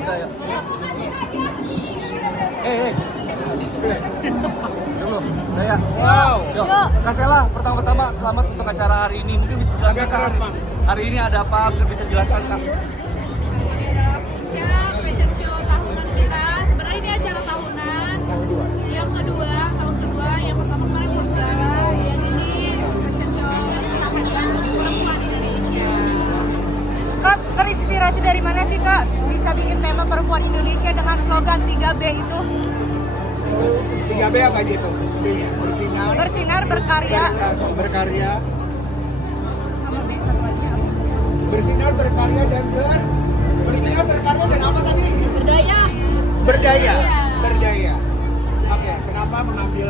Udah ya. Eh. Dulu. Udah ya. Wow. Yuk. Kak Sela, pertama-tama selamat untuk acara hari ini. Mungkin bisa jelaskan Agak keras, Mas. Hari ini ada apa? Mungkin bisa jelaskan, Kak. Ini adalah puncak fashion show tahunan kita. Sebenarnya ini acara tahunan. Yang kedua, tahun kedua. Yang pertama kemarin Pors Gala. Yang ini fashion show sahabat untuk perempuan Indonesia. Kak, terinspirasi dari mana sih Kak bisa bikin tema perempuan Indonesia dengan slogan 3B itu? 3B apa gitu? B-nya bersinar, Bersinar, berkarya, berkarya, sama B satu lagi apa? bersinar, berkarya dan bersinar, berkarya dan apa tadi? Berdaya. Berdaya. Berdaya. Oke, kenapa mengambil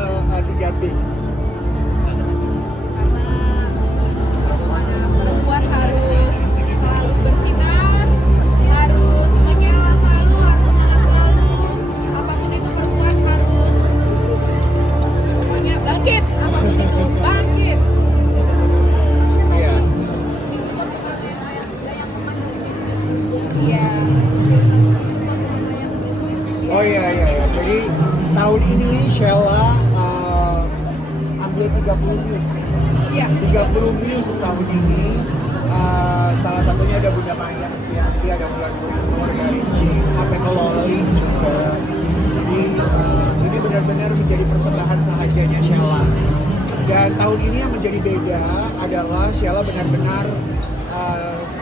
3B? Karena perempuan harus selalu bersinar, harus menyala selalu, harus semangat selalu. Apapun itu perempuan harus pokoknya bangkit. Apapun itu bangkit. Iya. Iya. Oh iya. Jadi tahun ini Sheila ambil 30 muse. Iya. 30 muse tahun ini. Salah satunya ada Bunda Maya Estianti, ada Bulan Purnama dari Jis, sampai ke Loli juga. Jadi ini benar-benar menjadi persembahan sahajanya Sheila. Dan tahun ini yang menjadi beda adalah Sheila benar-benar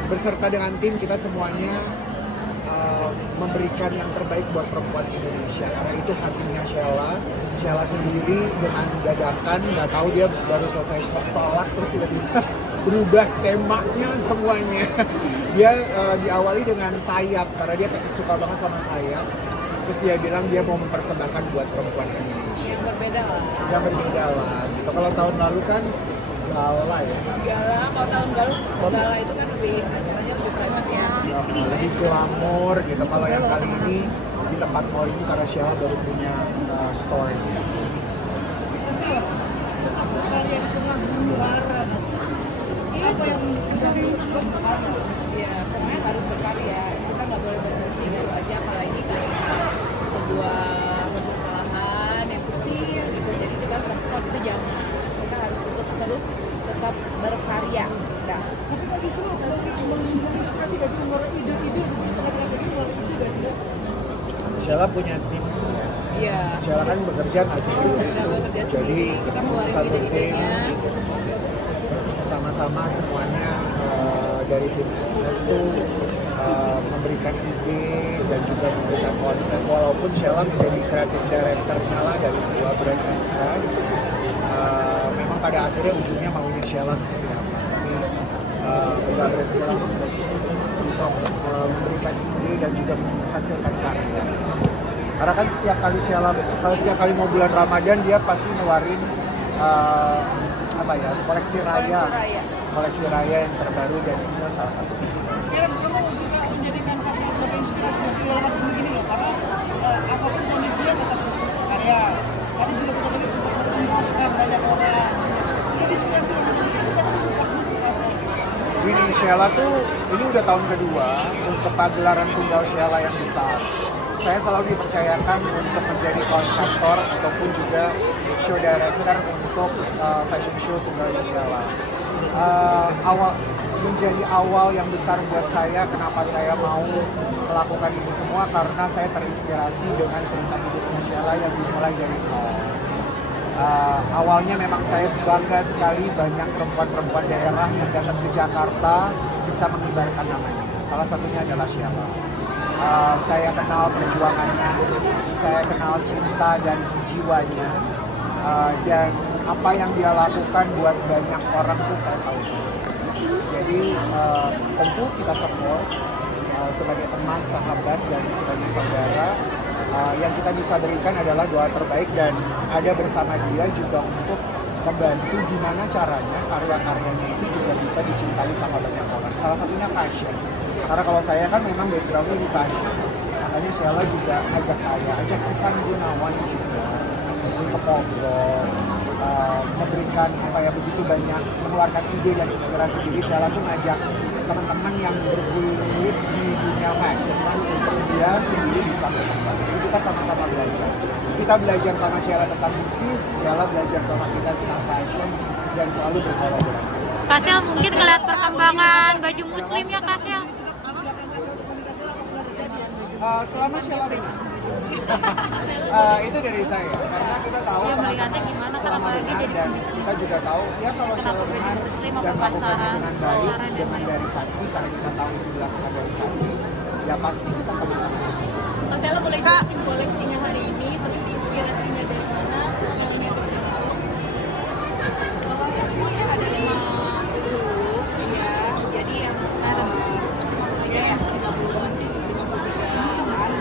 berserta dengan tim kita semuanya memberikan yang terbaik buat perempuan Indonesia, karena itu hatinya Sheila. Sheila sendiri dengan dadakan, nggak tahu dia baru selesai sholat terus tiba-tiba berubah temanya semuanya. Dia diawali dengan sayap karena dia suka banget sama sayap. Terus dia bilang dia mau mempersembahkan buat perempuan Indonesia. Yang berbeda lah. Yang berbeda lah gitu. Kalau tahun lalu kan gala ya. Gala, kalau tahun lalu gala itu kan lebih acaranya lebih private ya. Lebih glamor gitu. Kalau yang kali ini di tempat mall ini karena Sheila baru punya store. Apa yang bisa Iya, pokoknya harus berkarya. Kita nggak boleh berhenti gitu aja, apalagi karena sebuah permasalahan yang kecil gitu. Jadi kita harus stop, itu jangan. Kita harus terus tetap berkarya. Nah, tapi kan justru menginspirasi gak sih mengeluarkan ide-ide tengah-tengah ini mengeluarkan ide gak sih? Sheila punya tim. iya. Sheila kan bekerja nggak sendiri. Kita bekerja Jadi sendiri, kita mengeluarkan satu tim ide-idenya. sama-sama semuanya dari tim SS itu memberikan ide dan juga memberikan konsep, walaupun Sheila menjadi kreatif director-nya lah dari sebuah brand SS. Memang pada akhirnya ujungnya maunya Sheila seperti apa, tapi nggak berhenti lah untuk memberikan ide dan juga menghasilkan karya. Karena kan setiap kali Sheila, kalau setiap kali mau bulan Ramadan dia pasti ngeluarin koleksi raya yang terbaru, dan ini salah satunya. Karen, kamu juga menjadikan hasil sebagai inspirasi gak sih dalam arti begini loh, karena apapun kondisinya tetap karya. Tadi juga kita dengar sempat mengumpulkan banyak orang. Jadi inspirasi yang kita harus support untuk asal. Ini Sheila tuh ini udah tahun kedua untuk pagelaran tunggal Sheila yang besar. Saya selalu dipercayakan untuk menjadi konseptor ataupun juga show director untuk fashion show tunggalnya Sheila. Menjadi awal yang besar buat saya, kenapa saya mau melakukan ini semua, karena saya terinspirasi dengan cerita hidupnya Sheila yang dimulai dari nol. Awalnya memang saya bangga sekali banyak perempuan-perempuan daerah yang datang ke Jakarta bisa mengibarkan namanya. Salah satunya adalah Sheila. Saya kenal perjuangannya, saya kenal cinta dan jiwanya, dan apa yang dia lakukan buat banyak orang itu saya tahu. Jadi tentu kita support sebagai teman, sahabat, dan sebagai saudara. Yang kita bisa berikan adalah doa terbaik dan ada bersama dia juga untuk membantu gimana caranya karya-karyanya itu juga bisa dicintai sama banyak orang. Salah satunya fashion. Karena kalau saya kan memang backgroundnya di fashion. Makanya Sheila juga ajak saya, ajak Ivan Gunawan juga untuk ngobrol, memberikan begitu banyak, mengeluarkan ide dan inspirasi. Jadi Sheila tuh ngajak teman-teman yang bergulit di dunia fashion kan untuk dia bisa berkembang. Jadi kita sama-sama belajar. Kita belajar sama Sheila tentang bisnis, Sheila belajar sama kita tentang fashion, dan selalu berkolaborasi. Kak Sel, mungkin ngeliat perkembangan baju muslimnya Kak Sel. Selama Sheila itu dari saya, karena kita tahu Ya, teman-teman melihatnya gimana, selama kenapa lagi benar, jadi dan muslim? kita juga tahu ya kalau Kenapa Sheila baju benar muslim dan apa melakukannya pasaran? dengan baik, Pasaran dan dengan baik. dari hati, karena kita tahu itu dilakukan dari hati, ya pasti kita teman-teman di situ. Kak Sela boleh jelasin koleksinya hari ini, terus inspirasinya dari mana, stylenya ke siapa? Awalnya semuanya ada 50 ya, jadi yang 53 ya, 50-an, 53-an.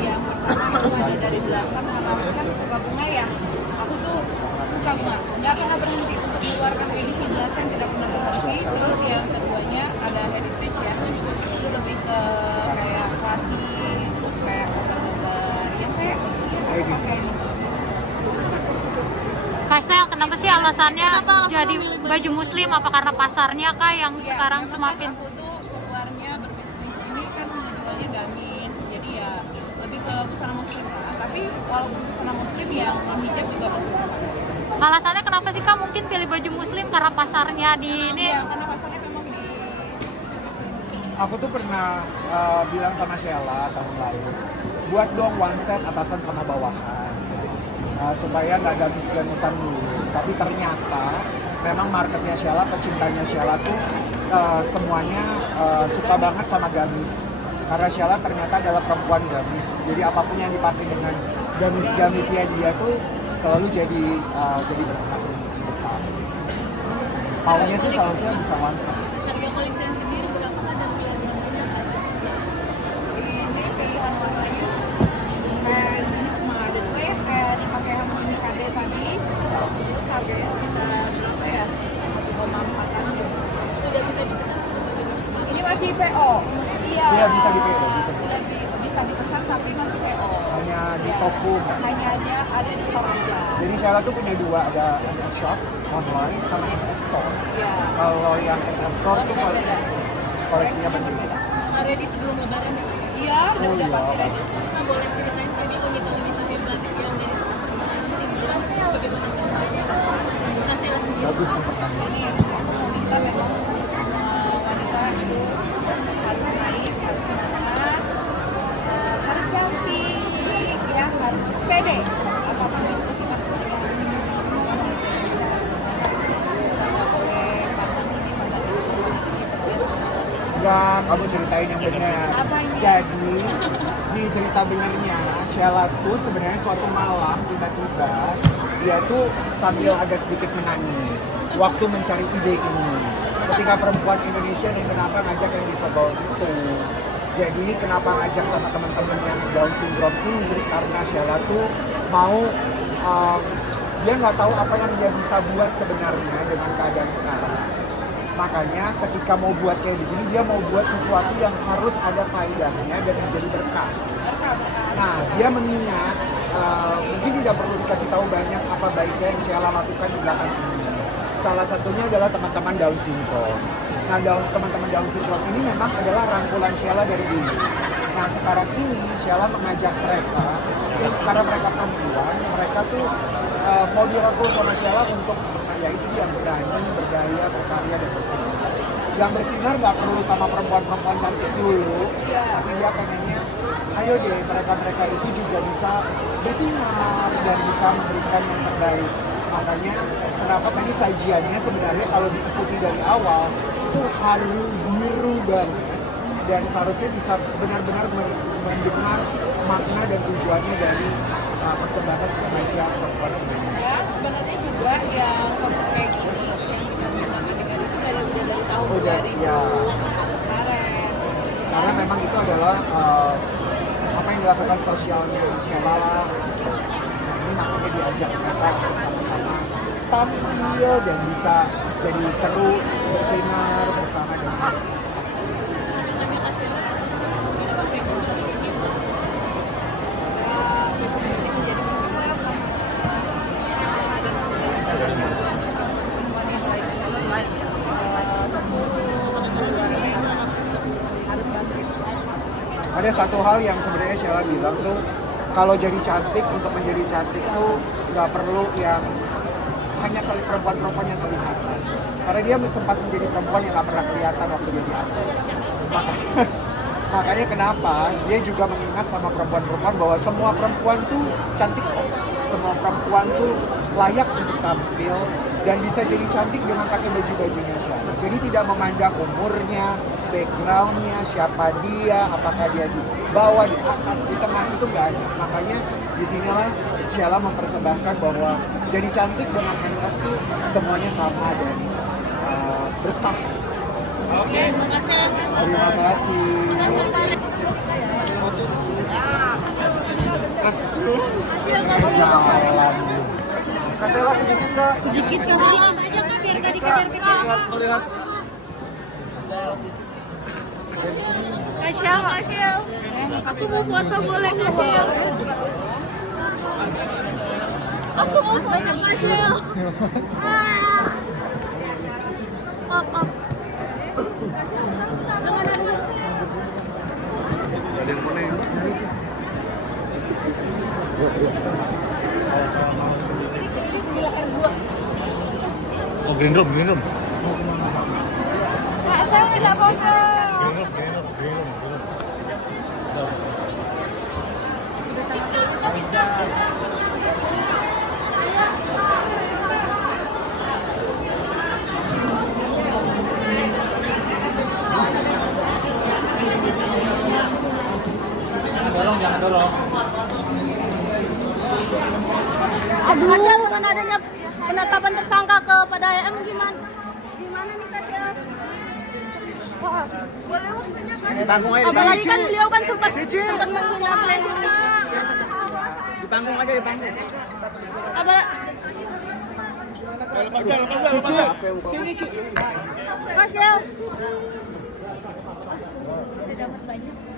Yang pertama itu ada dari belasan, karena kan suka bunga ya. Aku tuh suka bunga, nggak pernah berhenti untuk mengeluarkan edisi belasan, tidak pernah berhenti. Terus yang keduanya ada heritage ya, itu lebih ke kayak klasik, kayak gambar-gambar yang kayak pakai Kak Sel, kenapa sih alasannya jadi baju muslim? Apa karena pasarnya kah yang Iya, sekarang memang semakin aku tuh keluarnya berbisnis ini kan menjualnya gamis, jadi ya lebih ke busana muslim lah. Tapi walaupun busana muslim yang non hijab juga masih bisa pakai. alasannya kenapa sih Kak mungkin pilih baju muslim karena pasarnya di ini? Iya, karena pasarnya memang di Aku tuh pernah bilang sama Sheila tahun lalu, buat dong one set atasan sama bawahan. Supaya nggak gamis-gamisan dulu. Tapi ternyata memang marketnya Sheila, pecintanya Sheila tuh semuanya suka banget sama gamis. Karena Sheila ternyata adalah perempuan gamis. Jadi apapun yang dipakai dengan gamis-gamisnya dia tuh selalu jadi berkah besar. Maunya sih seharusnya bisa one set. Harga koleksinya sendiri berapa Kak, dan pilihan-pilihannya apa? ini pilihan warnanya kayak ini cuma ada dua ya, kayak dipakai sama ini KD tadi. Terus harganya sekitar berapa ya? 1,4-an gitu. Sudah bisa dipesan? Ini masih PO. Iya. Iya, bisa di PO, bisa. Sudah bisa dipesan tapi masih PO. Hanya di Ya, toko. hanya aja ada di store aja. Jadi Sheila tuh punya dua, ada SS Shop online sama SS Store. Iya. Kalau yang SS Store tuh Beda-beda. koleksinya berbeda. Ready sebelum lebaran ya? Iya, udah Oh, iya. pasti ready. Nah, boleh ceritain jadi unikan-unikan yang batik yang dari simulasi bagaimana kerjanya? Kak Sela sendiri. Bagus nih pertanyaan. Ini aku mau minta memang semua wanita itu harus naik, harus semangat, harus cantik, ya harus pede. Apapun itu kita sebagai wanita Indonesia harus semangat. Kita nggak boleh pandang ini pandang itu, seperti biasa. Enggak, kamu ceritain yang benar. Apa ini? Jadi, ini cerita benernya, Sheila tuh sebenarnya suatu malam tiba-tiba dia tuh sambil agak sedikit menangis waktu mencari ide ini. Ketika perempuan Indonesia nih kenapa ngajak yang difabel itu. Jadi kenapa ngajak sama teman-teman yang Down syndrome ini, karena Sheila tuh mau dia nggak tahu apa yang dia bisa buat sebenarnya dengan keadaan sekarang. Makanya ketika mau buat kayak begini, dia mau buat sesuatu yang harus ada faedahnya dan menjadi berkah. Nah, dia mengingat mungkin tidak perlu dikasih tahu banyak apa baiknya yang Sheila lakukan di belakang ini. Salah satunya adalah teman-teman Down syndrome. Nah, teman-teman Down syndrome ini memang adalah rangkulan Sheila dari dulu. Nah, sekarang ini Sheila mengajak mereka, karena mereka perempuan, mereka tuh mau dirangkul sama Sheila untuk yaitu yang berani, berdaya, berkarya, dan bersinar. Yang bersinar nggak perlu sama perempuan-perempuan cantik dulu, tapi dia pengennya, ayo deh mereka-mereka itu juga bisa bersinar dan bisa memberikan yang terbaik. Makanya kenapa tadi sajiannya sebenarnya kalau diikuti dari awal itu haru biru banget, dan seharusnya bisa benar-benar mendengar makna dan tujuannya dari persembahan remaja perempuan Indonesia. Ya, sebenarnya juga yang konsep kayak gini yang kita problematika itu udah dari tahun Udah, 2000 ya. kemarin. Karena memang itu adalah apa yang dilakukan sosialnya Sheila lah. Nah, ini makanya diajak mereka untuk sama-sama tampil dan bisa jadi seru, bersinar bersama dengan Misalnya Kak Sela, apa yang mau ini? Ya, seperti menjadi berguna sama dan inspirasi buat perempuan yang lagi harus bangkit. ada ada satu hal yang sebenarnya Sheila bilang tuh, kalau jadi cantik, untuk menjadi cantik tuh nggak perlu yang hanya kali perempuan-perempuan yang kelihatan. Karena dia sempat menjadi perempuan yang nggak pernah kelihatan waktu jadi artis. Makanya kenapa dia juga mengingat sama perempuan-perempuan bahwa semua perempuan tuh cantik kok. Semua perempuan tuh layak untuk tampil dan bisa jadi cantik dengan pakai baju-bajunya Sheila. Jadi tidak memandang umurnya, backgroundnya, siapa dia, apakah dia di bawah, di atas, di tengah, itu nggak ada. Makanya disinilah Sheila mempersembahkan bahwa jadi cantik dengan SS tuh semuanya sama dan berkah. Oke, makasih. Terima kasih. Kak Sheila sedikit Kak. Sedikit kasih aja Kak biar gak dikejar-kejar. Melihat Kasyel. Aku mau foto boleh Kasyel? Aku mau foto Kasyel. Op. ada yang mana? Oh, green room. Kak, saya tidak foto. Jangan dorong. Aduh, dengan adanya penetapan tersangka kepada AM gimana? Gimana nih Kak Syel? Boleh waktunya kan? Apalagi kan beliau kan sempat menghina Medina. Di panggung aja, di panggung. Apa? Cici, sini Cici. Kak Syel. Udah dapat banyak.